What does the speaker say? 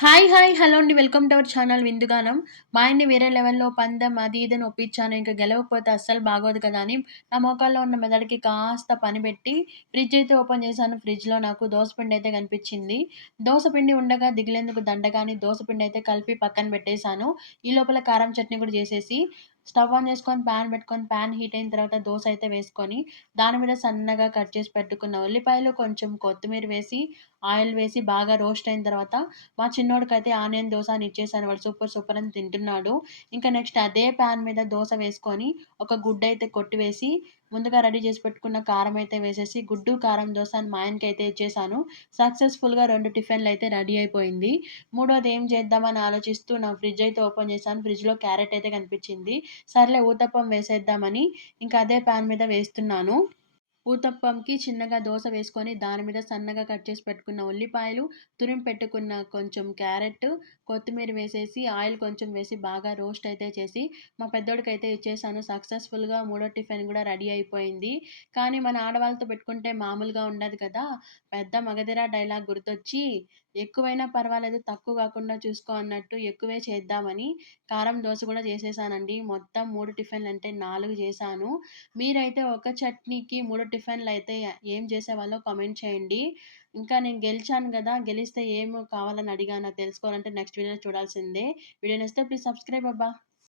Hi! Hi! Hello అండి. Welcome to our channel విందుగానం. మా ఆయన్ని వేరే లెవెల్‌లో పందెం అది ఇది అని ఒప్పించాను. ఇంకా గెలవకపోతే అస్సలు బాగోదు కదా! అని నా మోకాల్లో ఉన్న మెదడుకి కాస్త పని పెట్టి ఫ్రిడ్జ్ అయితే ఓపెన్ చేశాను. ఫ్రిడ్జ్‌లో నాకు దోస పిండి అయితే కనిపించింది. దోస పిండి ఉండగా దిగిలేందుకు దండగాని దోస పిండి అయితే కలిపి పక్కన పెట్టేశాను. ఈ లోపల కారం చట్నీ కూడా చేసేసి స్టవ్ ఆన్ చేసుకొని పాన్ పెట్టుకొని పాన్ హీట్ అయిన తర్వాత దోశ అయితే వేసుకొని దాని మీద సన్నగా కట్ చేసి పెట్టుకున్న ఉల్లిపాయలు, కొంచెం కొత్తిమీర వేసి ఆయిల్ వేసి బాగా రోస్ట్ అయిన తర్వాత మా చిన్నోడికైతే ఆనియన్ దోశ అని ఇచ్చేసాను. వాడు సూపర్ సూపర్ అని తింటున్నాడు. ఇంకా నెక్స్ట్ అదే పాన్ మీద దోశ వేసుకొని ఒక గుడ్డ అయితే కొట్టివేసి ముందుగా రెడీ చేసి పెట్టుకున్న కారం అయితే వేసేసి గుడ్డు, కారం దోశ అని మా ఆయనకి అయితే ఇచ్చేసాను. సక్సెస్‌ఫుల్‌గా రెండు టిఫిన్లు అయితే రెడీ అయిపోయింది. మూడోది ఏం చేద్దామని ఆలోచిస్తూ నా ఫ్రిడ్జ్ అయితే ఓపెన్ చేశాను. ఫ్రిడ్జ్‌లో క్యారెట్ అయితే కనిపించింది. సర్లే ఊతప్పం వేసేద్దామని ఇంకా అదే పాన్ మీద వేస్తున్నాను. ఊతప్పంకి చిన్నగా దోశ వేసుకొని దాని మీద సన్నగా కట్ చేసి పెట్టుకున్న ఉల్లిపాయలు, తురిమి పెట్టుకున్న కొంచెం క్యారెట్, కొత్తిమీర వేసేసి ఆయిల్ కొంచెం వేసి బాగా రోస్ట్ అయితే చేసి మా పెద్దోడికైతే ఇచ్చేసాను. సక్సెస్‌ఫుల్‌గా మూడో టిఫిన్ కూడా రెడీ అయిపోయింది. కానీ మన ఆడవాళ్ళతో పెట్టుకుంటే మామూలుగా ఉండదు కదా! పెద్ద మగధిరా డైలాగ్ గుర్తొచ్చి ఎక్కువైనా పర్వాలేదు తక్కువ కాకుండా చూసుకో అన్నట్టు ఎక్కువే చేద్దామని కారం దోశ కూడా చేసేసానండి. మొత్తం మూడు టిఫిన్లు అంటే నాలుగు చేశాను. మీరైతే ఒక చట్నీకి మూడు టిఫిన్లు అయితే ఏం చేసేవాళ్ళో కామెంట్ చేయండి. ఇంకా నేను గెలిచాను కదా గెలిస్తే ఏం కావాలని అడిగానో తెలుసుకోవాలంటే నెక్స్ట్ వీడియో చూడాల్సిందే. వీడియో నచ్చితే ప్లీజ్ సబ్స్క్రైబ్ అబ్బా!